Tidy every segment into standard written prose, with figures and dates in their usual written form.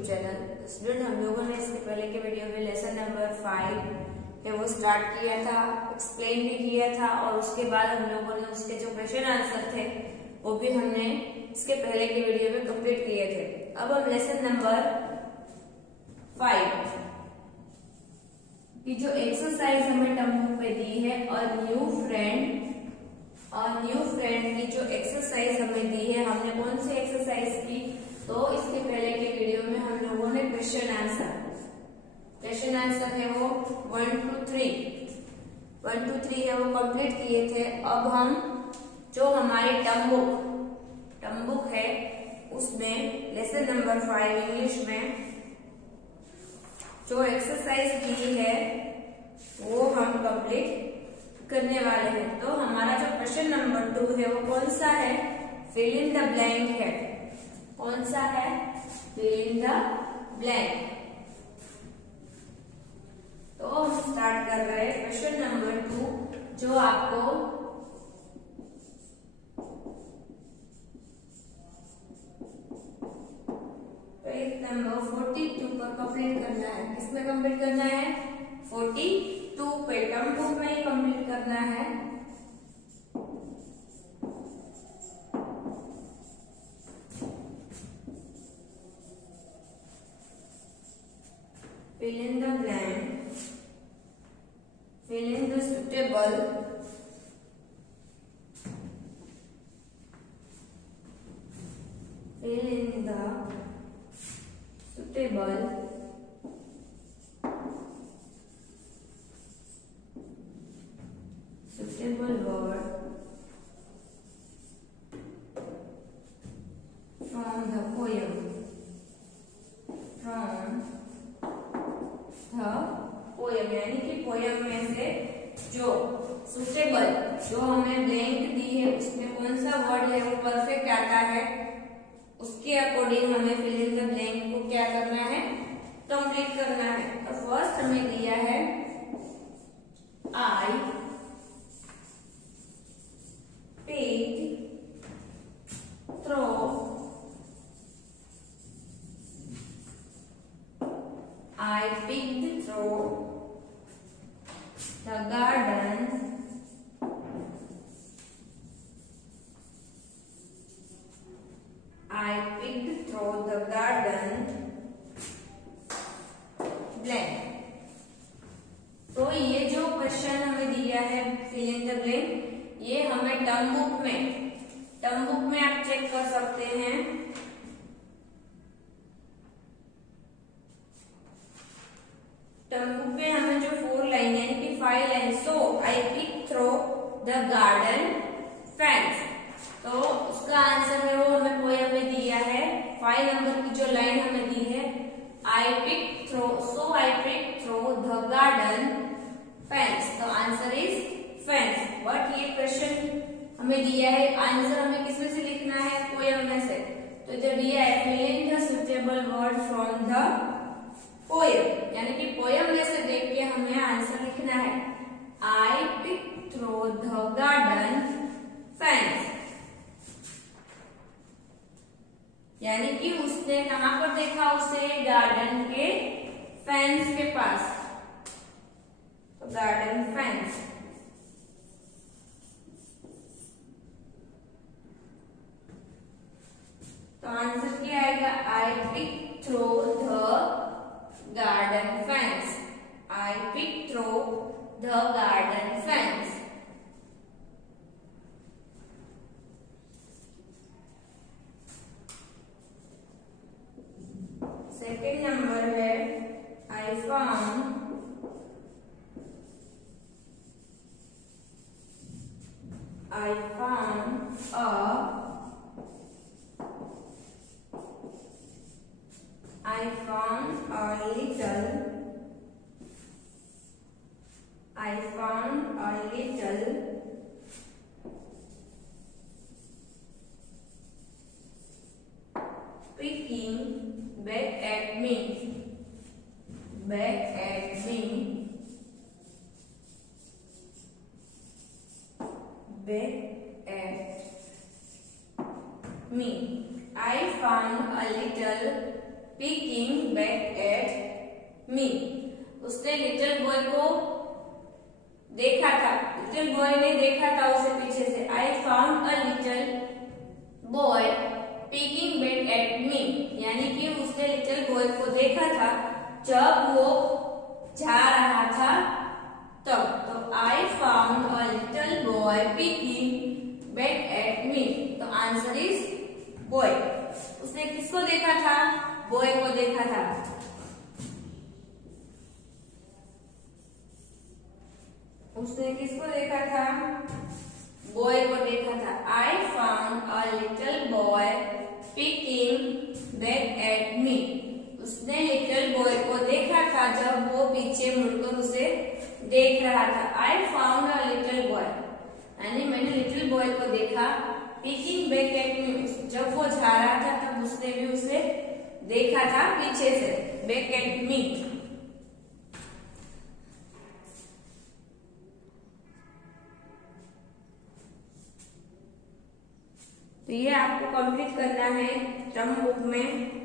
YouTube channel. Student, हम लोगों ने इसके पहले के वीडियो में लेसन नंबर 5 है वो स्टार्ट किया था, एक्सप्लेन भी किया था और उसके बाद हम लोगों ने उसके जो क्वेश्चन आंसर थे वो भी हमने इसके पहले के वीडियो में कंप्लीट किए थे। अब हम लेसन नंबर 5 की जो एक्सरसाइज हमें टर्म बुक में दी है और न्यू फ्रेंड की जो एक्सरसाइज हमें दी है, हमने कौन सी एक्सरसाइज की, तो इसके पहले के वीडियो में हम लोगों ने क्वेश्चन आंसर है वो 1 to 3 है वो कंप्लीट किए थे। अब हम जो हमारी टर्म बुक है उसमें लेसन नंबर 5 इंग्लिश में जो एक्सरसाइज दी है वो हम कंप्लीट करने वाले हैं। तो हमारा जो क्वेश्चन नंबर 2 है वो कौन सा है, फिल इन द ब्लैंक है। कौन सा है, फिल इन द ब्लैंक। तो हम स्टार्ट कर रहे हैं क्वेश्चन नंबर 2 जो आपको पेज नंबर 42 पर कंप्लीट करना है। किसमें कंप्लीट करना है, 42 पे, टर्म बुक में ही कंप्लीट करना है। fill in the blank, fill in the suitable word from the poem, यानी कि पोयम में से जो सुटेबल, जो हमें ब्लैंक दी है उसमें कौन सा वर्ड है वो परफेक्ट आता है, उसके अकॉर्डिंग हमें फिल इन द ब्लैंक को क्या करना है, कंप्लीट करना है। तो फर्स्ट हमें दिया है I pick through I picked through the garden blank। तो ये जो क्वेश्चन हमें दिया है फिल इन द ब्लैंक, ये हमें टर्म बुक में आप चेक कर सकते हैं। टर्म बुक में हमें जो 4 लाइन यानी कि 5 line, so I pick through the garden fence, तो उसका आंसर है वो हमें पोयम में दिया है। 5 नंबर की जो लाइन हमें दी है, I pick through, so I pick through the garden fence, तो आंसर इज फेंस। बट ये क्वेश्चन हमें दिया है, आंसर हमें किसमें से लिखना है, पोयम में से। तो जो दिया है fill in the suitable word from the poem, यानी कि पोयम में से देख के हमें आंसर लिखना है। I pick through the garden fence, यानी कि उसने कहां पर देखा, उसे गार्डन के फेंस के पास, तो गार्डन फेंस। तो आंसर क्या आएगा, I pick through the garden fence, I picked through the garden fence। Second number है I found a little picking back at me, I found a little peeking back at me. उसने little boy को देखा था, little boy ने देखा था उसे पीछे से. I found a little boy peeking back at me. यानी कि उसने लिटिल बॉय को देखा था जब वो जा रहा था तब. तो I found a little boy peeking back at me. तो आंसर इज बॉय. उसने किसको देखा था? बॉय को देखा था. उसने किसको देखा था? बॉय को देखा था. I found a little boy peeking back at me. उसने लिटिल बॉय को देखा था जब वो पीछे मुड़कर उसे देख रहा था. I found a little boy. यानी मैंने लिटिल बॉय को देखा. पीकिंग बैक एट मी, जब वो जा रहा था तब उसने भी उसे देखा था पीछे से. Back at me. तो ये आपको कंप्लीट करना है टर्म बुक में.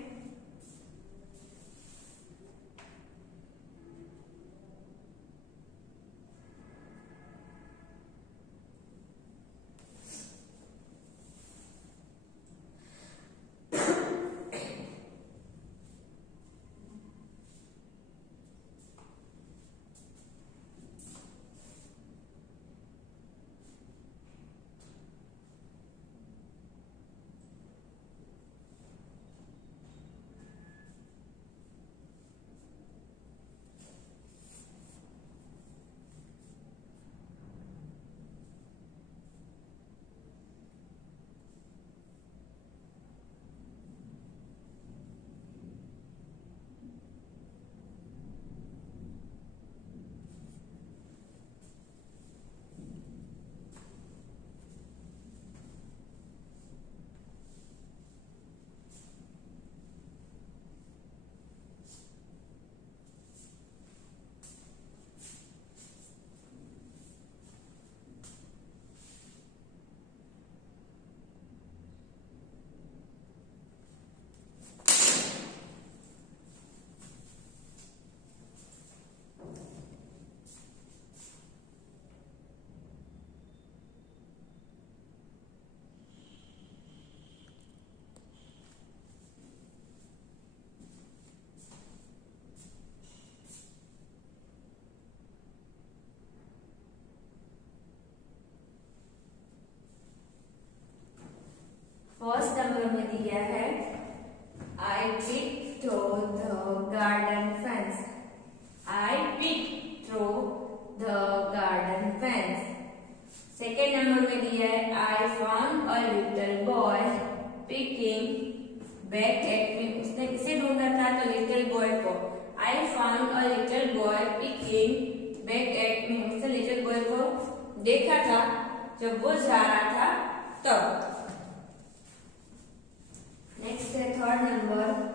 फर्स्ट नंबर में दिया है I peeked through the garden fence. I peeked through the garden fence. Second number में दिया है I found a little boy peeking back at me. उसने किसे ढूंढा था? तो लिटिल बॉय को. I found a little boy peeking back at me. उसने लिटिल बॉय को देखा था जब वो जा रहा था तब. नेक्स्ट है third number.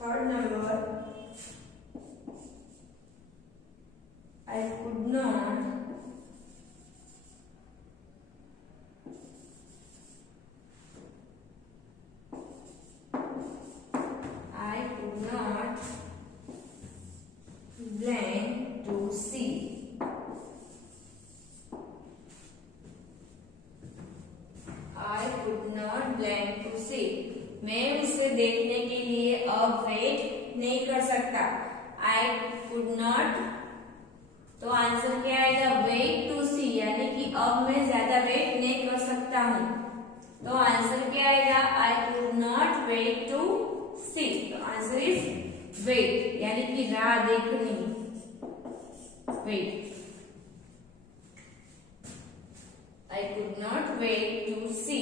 Third number I could not blank to see. I could not blank to see. मैं उसे देखने के लिए अब वेट नहीं कर सकता. I could not. तो आंसर क्या आएगा? Wait to see. यानी कि अब मैं ज्यादा वेट नहीं कर सकता हूँ. तो आंसर क्या आएगा? I could not wait to see. तो आंसर इज वेट, यानी कि राह देखनी. Wait. I could not wait to see,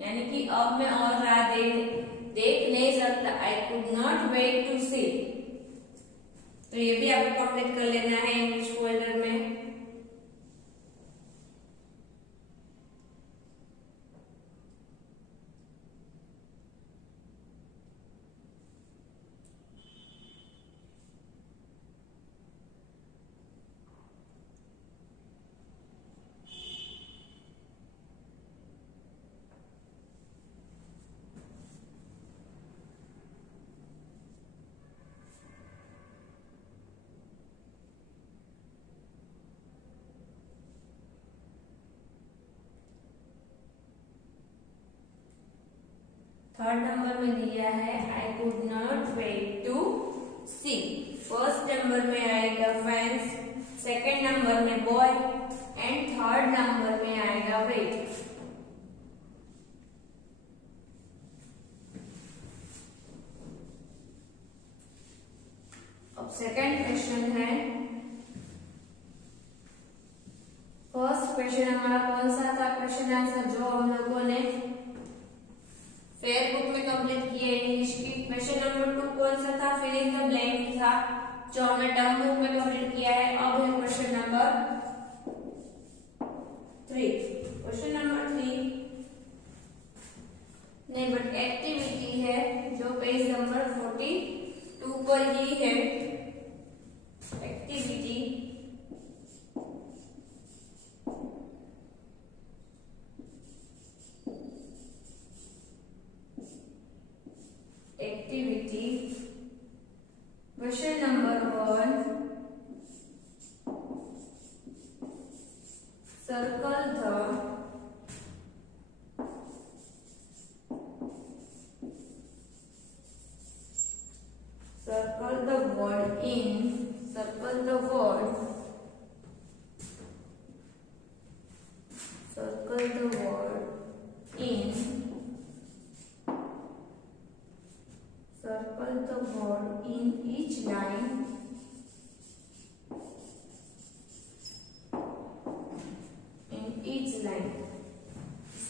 यानी कि अब मैं और राह देख नहीं सकता. I could not wait to see. तो ये भी आपको कंप्लीट कर लेना है इंग्लिश फोल्डर में। थर्ड नंबर में दिया है I could not wait to see. First number में आएगा फैंस, सेकेंड नंबर में बॉय एंड थर्ड नंबर में आएगा वेट। अब सेकेंड क्वेश्चन है, फर्स्ट क्वेश्चन हमारा कौन सा था क्वेश्चन आंसर जो हम लोगों ने फेयर बुक में कंप्लीट किया इंग्लिश की। क्वेश्चन नंबर 2 कौन सा था, फिल इन द ब्लैंक था जो हमने टर्म बुक में कंप्लीट किया है। अब है क्वेश्चन नंबर 3। क्वेश्चन नंबर 3 नहीं बट एक्टिविटी है जो पेज नंबर 42 पर ही है। Activity question number 1, circle the word in, circle the word in, circle the word in each line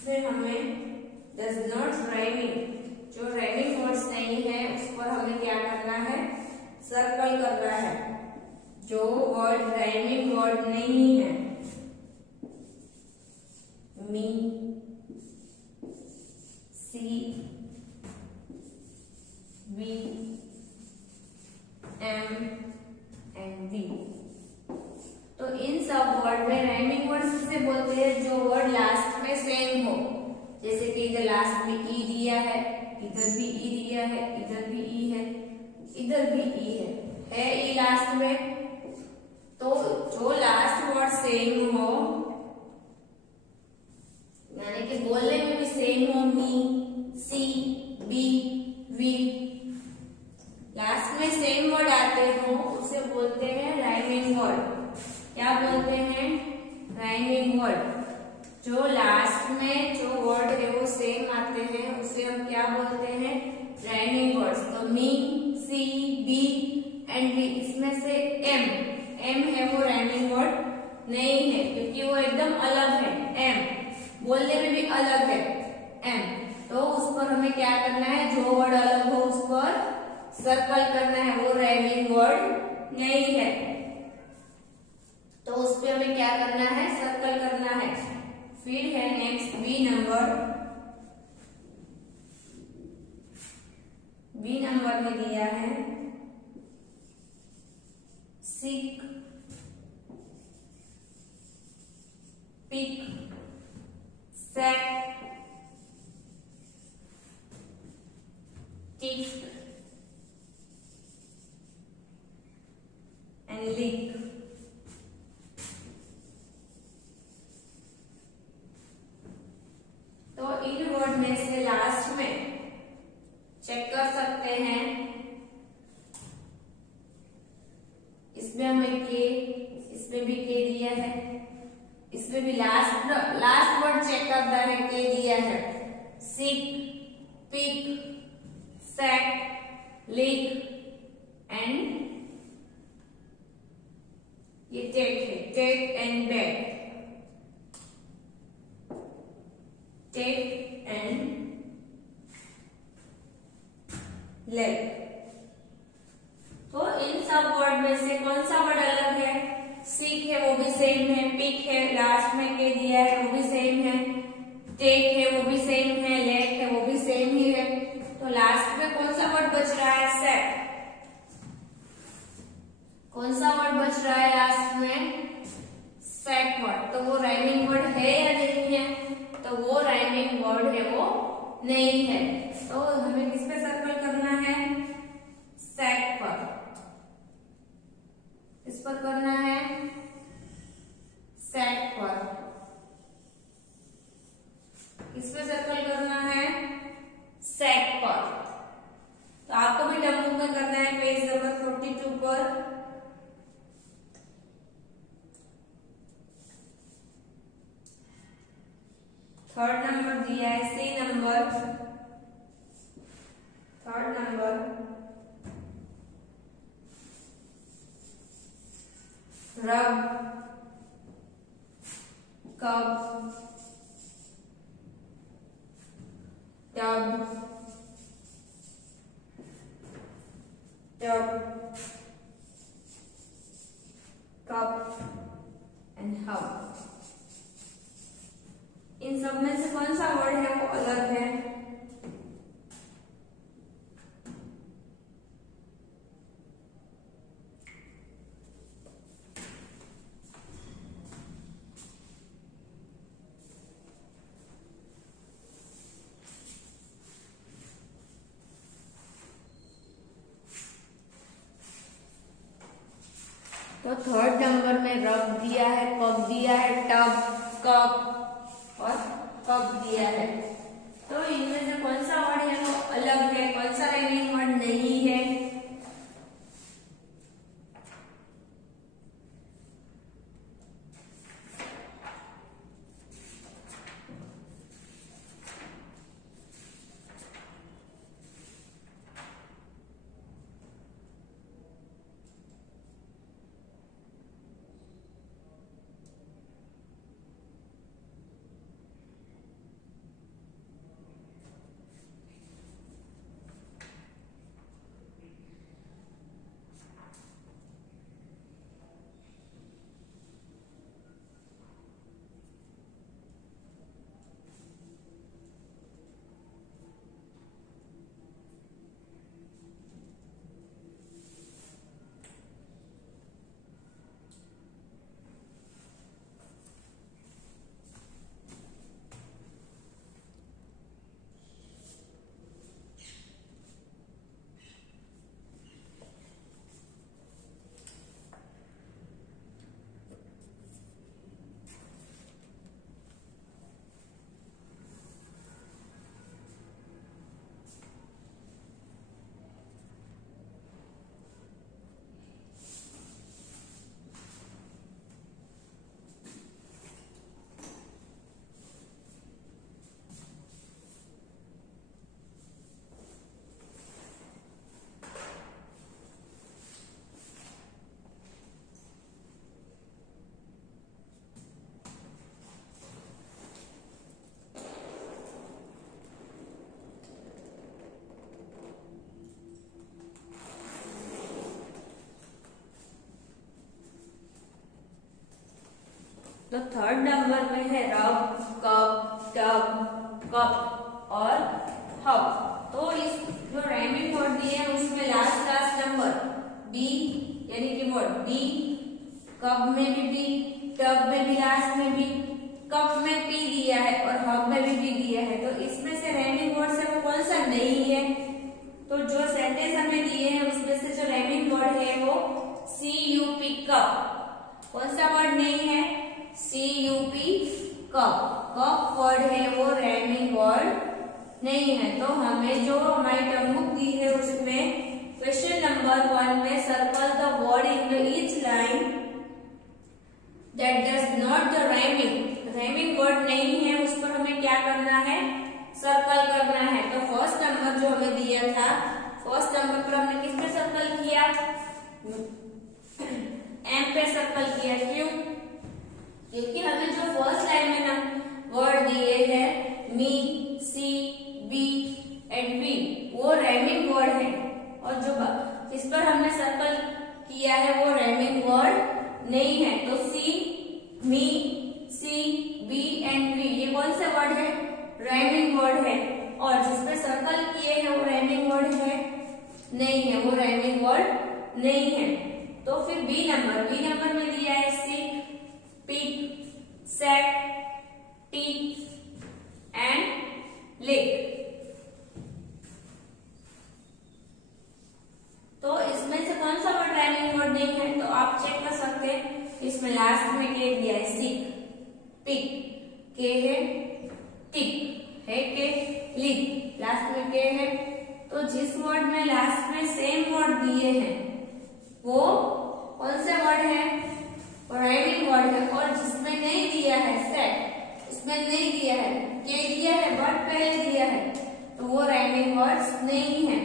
इसमें हमें does not rhyming, जो rhyming words नहीं है उस पर हमें क्या करना है, सर्कल करना है। जो वर्ड rhyming वर्ड नहीं है, मी, सी, वी, एम एंड वी, तो इन सब वर्ड में राइमिंग वर्ड्स किसे बोलते हैं, जो वर्ड लास्ट में सेम हो। जैसे कि इधर लास्ट में ई दिया है, इधर भी ई दिया है, इधर भी ई है, इधर भी ई है ई लास्ट में, तो जो लास्ट वर्ड सेम हो यानी कि बोलने में भी सेम हो, मी, सी, बी, वी, लास्ट में सेम वर्ड आते हो उसे बोलते हैं राइमिंग वर्ड। क्या बोलते हैं, राइमिंग वर्ड। जो लास्ट में जो वर्ड है वो सेम आते हैं उसे हम क्या बोलते हैं, राइमिंग वर्ड्स। तो मी, सी, बी एंड वी, इसमें से एम है वो राइमिंग वर्ड नहीं है क्योंकि वो एकदम अलग है। एम बोलने में भी अलग है एम, तो उस पर हमें क्या करना है, जो वर्ड अलग हो उस पर सर्कल करना है, वो राइमिंग वर्ड नहीं है तो उस पे हमें क्या करना है, सर्कल करना है। फिर है नेक्स्ट बी नंबर में दिया है seek, pick, set, tick and lick. तो इन वर्ड में से लास्ट में चेक कर सकते हैं, इसमें हमें के, इसमें भी के दिया है, इसमें भी लास्ट वर्ड चेक करना है, के दिया है। Sick, pick, set, lick and ये टेक है, take and back, take and leg. तो इन सब वर्ड वर्ड में से कौन सा वर्ड अलग है? सीक है वो भी सेम है, पिक है लास्ट में के दिया है वो भी सेम है, टेक है वो भी सेम है, लेक है वो भी सेम ही है। तो लास्ट में कौन सा वर्ड बच रहा है? सेट। कौन सा वर्ड बच रहा है लास्ट में? Set word. तो वो राइमिंग वर्ड है या नहीं है? तो वो राइमिंग वर्ड है वो नहीं है। तो हमें किस पे सर्कल करना है? सेट पर। इस पर करना है सेट पर। किस पे सर्कल करना है? सेट पर। तो आपको भी टर्म बुक में करना है पेज नंबर 42 पर। थर्ड नंबर दिया है, सी number, third number, rub, cub, tub, tub, cup and hub. इन सब में से कौन सा वर्ड है वो अलग है? तो थर्ड नंबर में रब दिया है, कप दिया है, टब, कप और कप दिया है। तो इनमें से कौन सा वर्ड है वो अलग है, कौन सा राइमिंग वर्ड नहीं है? तो थर्ड नंबर में है रब, कप, टब, कप और हब। तो इस जो राइमिंग वर्ड दिए हैं उसमें लास्ट नंबर डी यानी कि वर्ड डी, कप में भी डी, टब में भी लास्ट में भी, कप में पी दिया है और हब में भी दिया है। तो इसमें से राइमिंग वर्ड से वो कौन सा नहीं है? तो जो सेंटेंस हमें दिए हैं उसमें से जो राइमिंग वर्ड है वो सी यू पी कप। कौन सा वर्ड नहीं है? C U P cup. Cup word है वो राइमिंग वर्ड नहीं है। तो हमें जो हमारी टर्म बुक दी है उसमें क्वेश्चन नंबर 1 में circle the word in each line that does not the rhyming word नहीं है, उस पर हमें क्या करना है? सर्कल करना है। तो फर्स्ट नंबर जो हमें दिया था, फर्स्ट नंबर पर हमने किस पे सर्कल किया? एम पे सर्कल किया। क्यों? क्योंकि हमें जो फर्स्ट लाइन में हम वर्ड दिए हैं मी, सी, बी एंड वी वो राइमिंग वर्ड है और जो इस पर हमने सर्कल किया है वो राइमिंग वर्ड नहीं है। तो सी, मी, सी, बी एंड वी ये कौन से वर्ड है? राइमिंग वर्ड है। और जिस पे सर्कल किए हैं वो राइमिंग वर्ड है नहीं है, वो राइमिंग वर्ड नहीं है। तो फिर बी नंबर में दिया है seek, pick, set, teak and lick. तो इसमें से कौन सा वर्ड राइमिंग वर्ड नहीं है? तो आप चेक कर सकते हैं। इसमें लास्ट में के दिया है सीक, पिक, के है, टिक है, के, लिक, लास्ट में के है। तो जिस वर्ड में लास्ट में सेम वर्ड दिए हैं वो कौन से वर्ड है? वो राइमिंग वर्ड है। और जिसमें नहीं दिया है सेट, उसमें नहीं दिया है, के दिया है बट पहले दिया है, तो वो राइमिंग वर्ड्स नहीं है।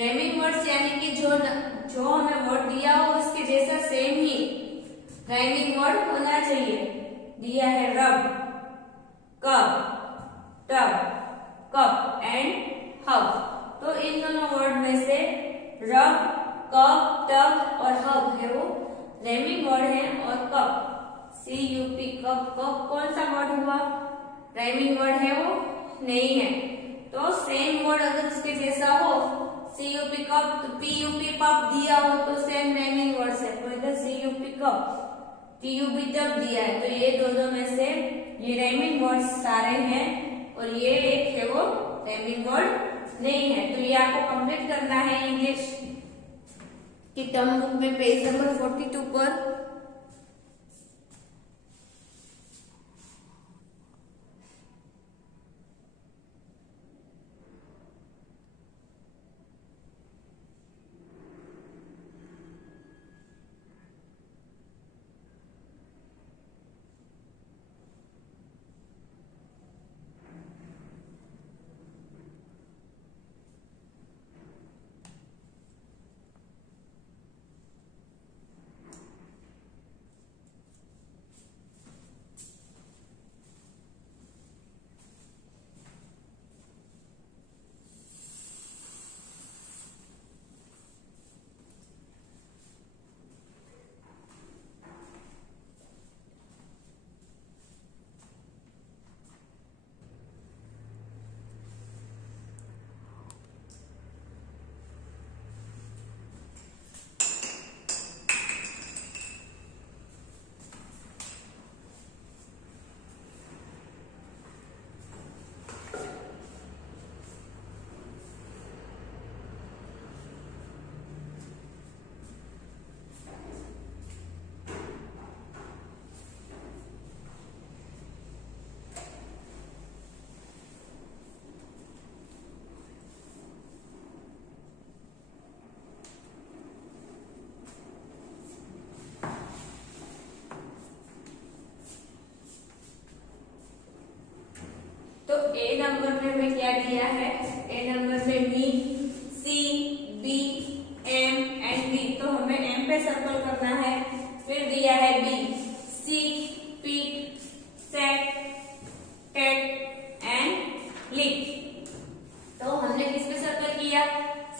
राइमिंग वर्ड्स यानी कि जो हमें वर्ड दिया हो उसके जैसा सेम ही राइमिंग वर्ड होना चाहिए। दिया है रब, cub, tub, cup and hub. तो इन दोनों वर्ड में से रब, कप, टब और हब है वो राइमिंग वर्ड है। और कप, CUP, कप, कप कौन सा वर्ड हुआ? राइमिंग वर्ड है वो नहीं है। तो सेम वर्ड अगर उसके जैसा हो, CUP कप, PUP पप दिया हो तो सेम राइमिंग वर्ड है। तो इधर CUP कप, TUB टब दिया है, तो ये दोनों में से ये राइमिंग वर्ड सारे हैं और ये एक है वो राइमिंग वर्ड नहीं है। तो ये आपको कंप्लीट करना है इंग्लिश की टर्म बुक में पेज नंबर 42 पर। तो ए नंबर में हमें क्या दिया है? ए नंबर में मी, सी, बी, एम एंड वी। तो हमें एम पे सर्कल करना है। फिर दिया है B, seek, pick, set, tet and lick. तो हमने किस पे सर्कल किया?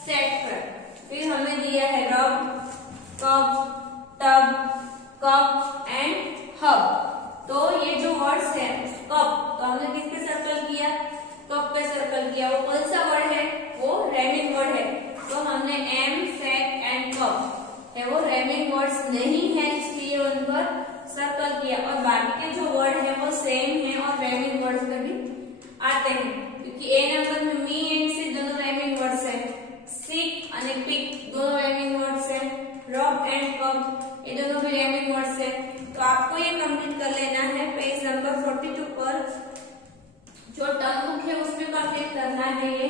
सेट पर। फिर हमें दिया है रब, cub, tub, cup and hub. तो ये जो वर्ड्स है कप, तो हमने किस पे सर्कल किया? कप पे सर्कल किया। वो कौन सा वर्ड है? वो राइमिंग वर्ड है। तो हमने एम, सेट एंड कप है वो राइमिंग वर्ड्स नहीं है, इसलिए उन पर सर्कल किया। और बाकी के जो वर्ड है वो सेम है और राइमिंग वर्ड्स में भी आते हैं, क्योंकि ए नंबर में मी एंड सी दोनों राइमिंग वर्ड्स है, सिक और पिक दोनों राइमिंग वर्ड्स है, रब एंड कप ये दोनों भी राइमिंग वर्ड्स है। तो आपको ये कंप्लीट कर लेना है पेज नंबर 42 पर। जो टर्म बुक है उसमें कंप्लीट करना है ये।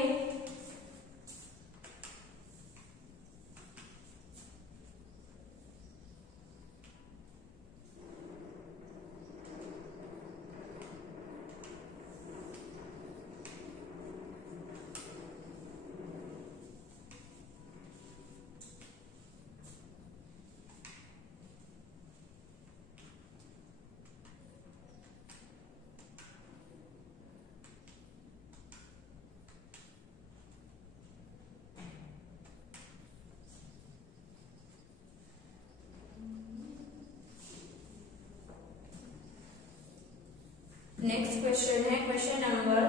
नेक्स्ट क्वेश्चन है क्वेश्चन नंबर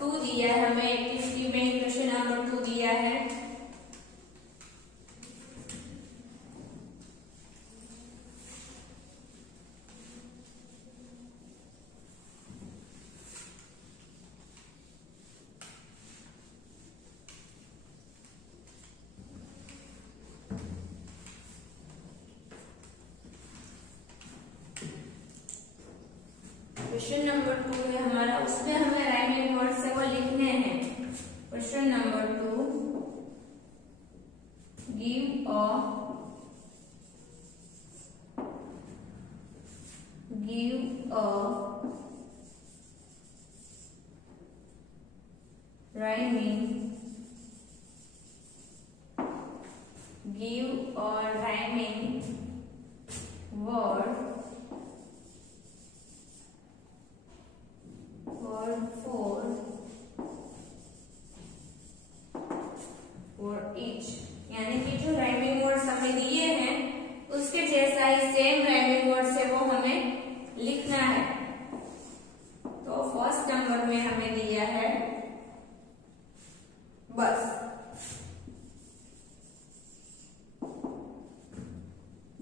2 दिया है हमें एक्टिविटी में। क्वेश्चन नंबर 2 दिया है क्वेश्चन नंबर 2 है हमारा, उसमें हमें राइमिंग वर्ड्स है वो लिखने हैं। Question number 2, give a rhyming word for each, यानी कि जो राइमिंग वर्ड्स हमें दिए हैं उसके जैसा ही सेम राइमिंग वर्ड्स है वो हमें लिखना है। तो फर्स्ट नंबर में हमें दिया है बस।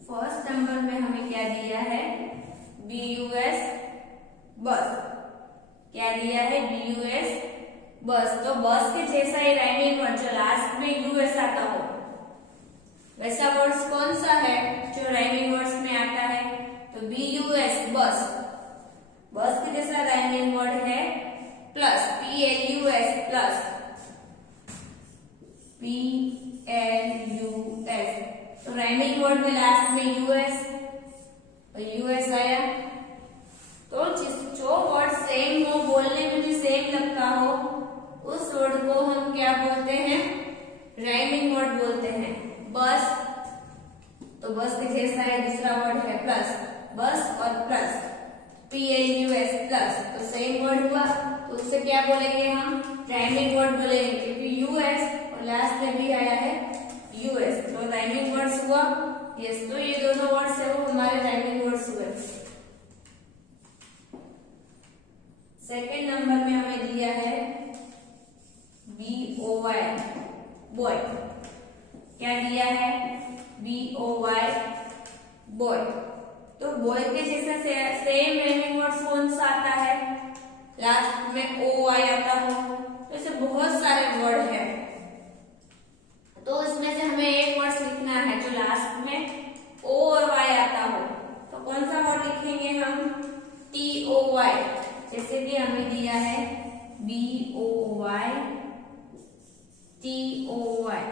फर्स्ट नंबर में हमें क्या दिया है, BUS बस। क्या दिया है, BUS बस। तो बस के जैसा ही राइमिंग वर्ड जो लास्ट में US आता हो वैसा वर्ड्स कौन सा है जो राइमिंग वर्ड्स में आता है, तो BUS बस। बस के जैसा राइमिंग वर्ड है प्लस PLUS प्लस PLUS। तो राइमिंग वर्ड में लास्ट में US और US आया। तो जो वर्ड सेम हो, बोलने में भी सेम लगता हो, उस वर्ड को हम क्या बोलते हैं, राइमिंग वर्ड बोलते हैं। बस, तो बस के जैसा है दूसरा वर्ड है प्लस, बस और प्लस PLUS प्लस, तो सेम वर्ड हुआ। तो उससे क्या बोलेंगे हम, राइमिंग वर्ड बोलेंगे, क्योंकि US और लास्ट में भी आया है US, तो राइमिंग वर्ड्स हुआ। यस, तो ये दोनों वर्ड्स है वो हमारे राइमिंग वर्ड्स हुए। सेकेंड नंबर में हमें दिया है BOY बॉय। क्या दिया है, BOY बॉय। तो बॉय के जैसा सेम राइमिंग वर्ड्स कौन सा आता है, लास्ट में OY आता हो। तो ऐसे बहुत सारे वर्ड है, तो इसमें से हमें एक वर्ड लिखना है जो लास्ट में O और Y आता हो। तो कौन सा वर्ड लिखेंगे हम, TOY। जैसे कि हमें दिया है BOY TOY,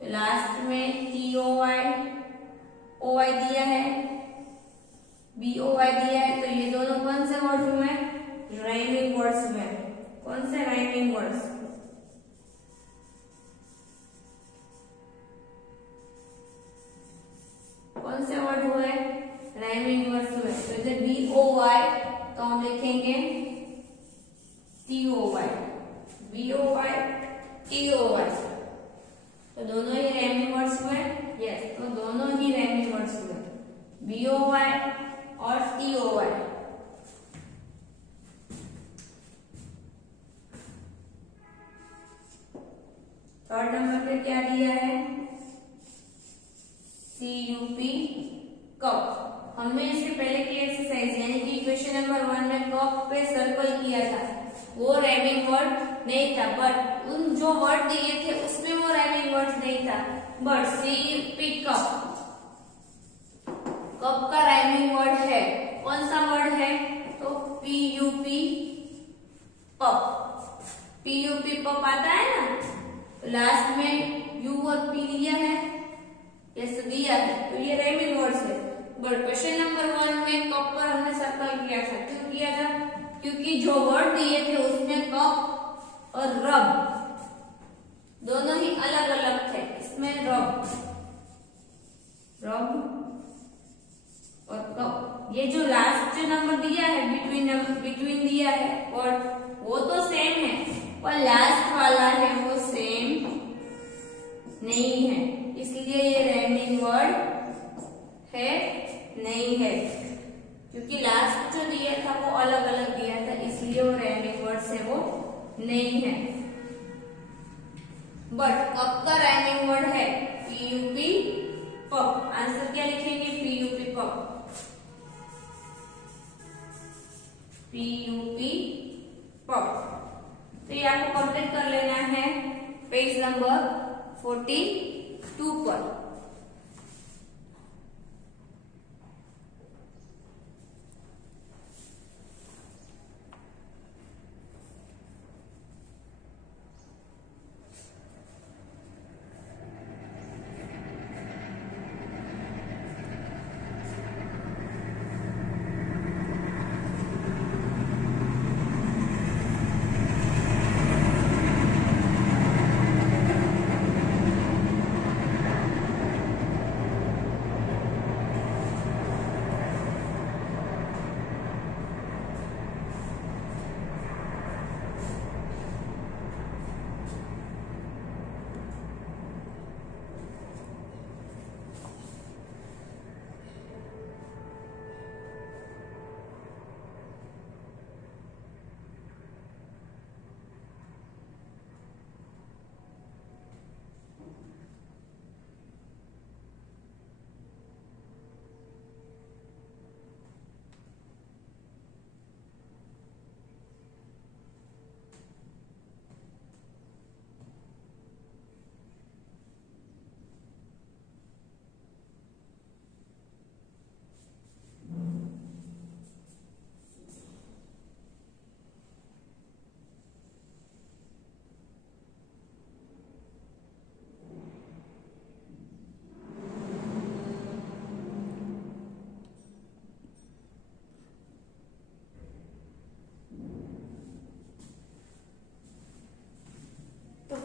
तो लास्ट में TOY OY दिया है, BOY दिया है। तो ये दोनों कौन से वर्ड हुए, राइमिंग वर्ड्स हुए। कौन से राइमिंग वर्ड्स, कौन से वर्ड हुए, राइमिंग वर्ड्स हुए। तो इधर BOY तो हम लिखेंगे TOY, BOY TOY। तो दोनों ही राइमिंग वर्ड्स हुए। यस, तो दोनों ही राइमिंग वर्ड्स हुए, BOY और TOY। थर्ड नंबर पे क्या दिया है, CUP कप। हमने इससे पहले की एक्सरसाइज यानी कि क्वेश्चन नंबर 1 में कप पे सर्कल किया था, वो राइमिंग वर्ड नहीं था, बट उन जो वर्ड दिए थे उसमें वो राइमिंग वर्ड नहीं था। बट CUP कप, कप का राइमिंग वर्ड है। कौन सा वर्ड है, तो PUP पप। PUP पप आता है ना, तो लास्ट में U और P दिया है, यस दिया है, तो ये राइमिंग वर्ड्स है। बट क्वेश्चन नंबर 1 में कप पर हमने सर्कल किया था। क्यों किया था, क्योंकि जो वर्ड दिए थे उसमें कप और रब दोनों ही अलग अलग थे। इसमें रब और कप, ये जो लास्ट जो नंबर दिया है बिटवीन दिया है वर्ड वो तो सेम है, और लास्ट वाला है वो सेम नहीं है, इसलिए ये राइमिंग वर्ड है नहीं है। क्योंकि लास्ट जो दिया था वो अलग अलग दिया था, इसलिए वो राइमिंग वर्ड्स है वो नहीं है। बट कप का राइमिंग वर्ड है पीयूपी पप। आंसर क्या लिखेंगे? पीयूपी पप, पीयूपी पप। तो ये आपको कंप्लीट कर लेना है पेज नंबर 42 पर।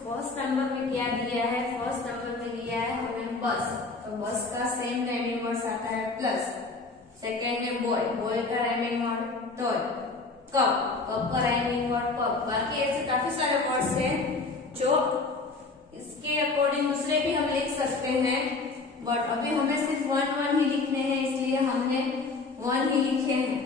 फर्स्ट नंबर में क्या दिया है? फर्स्ट नंबर में दिया है हमें बस, तो बस का सेम राइमिंग वर्ड आता है प्लस। सेकेंड में बॉय, बॉय का rhyming word toy. Cup, cup का राइमिंग वर्ड पप। बाकी ऐसे काफी सारे वर्ड्स हैं जो इसके अकॉर्डिंग दूसरे भी हम लिख सकते हैं, बट अभी हमें सिर्फ वन ही लिखने हैं, इसलिए हमने वन ही लिखे हैं।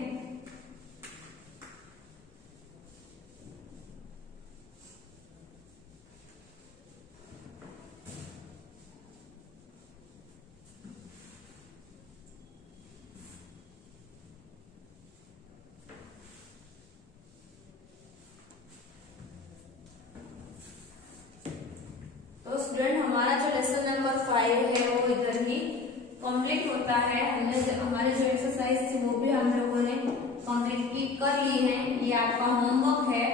स्टूडेंट हमारा जो लेसन नंबर 5 है वो इधर ही कंप्लीट होता है। हमने हमारी जो एक्सरसाइज थी वो भी हम लोगों ने कंप्लीट की कर ली है। ये आपका होमवर्क है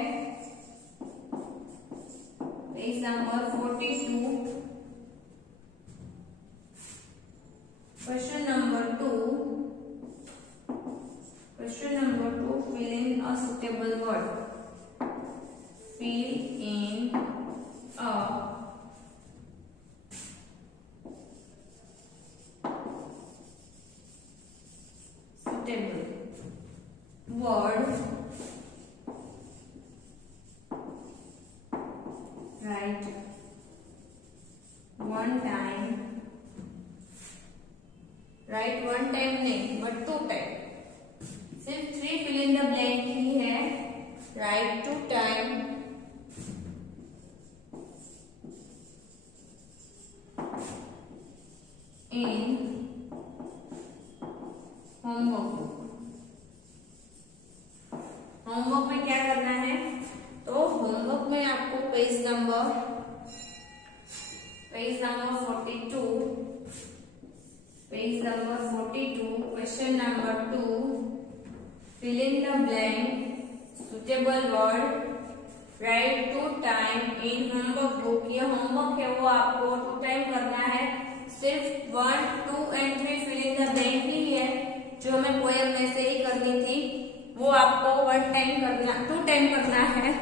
page number 42। Question number 2 fill in a suitable word। fill in a word, write one time, write one time नहीं but 2 टाइम, सिर्फ 3 fill in the blank ही है। write 2 time in homework. Homework में क्या करना है? तो homework में आपको page number 42 question number 2 fill in the blank suitable word, write 2 time in homework book. ये होमवर्क है वो आपको 2 टाइम करना है। सिर्फ 1, 2 and 3 fill in the blank ही है जो हमें पोएम में से ही करनी थी, वो आपको 2 टाइम करना है।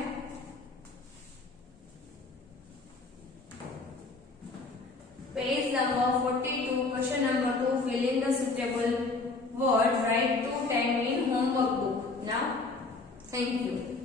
Page number 42 question number 2 fill in the suitable word, write 2 time in homework book। Now, thank you.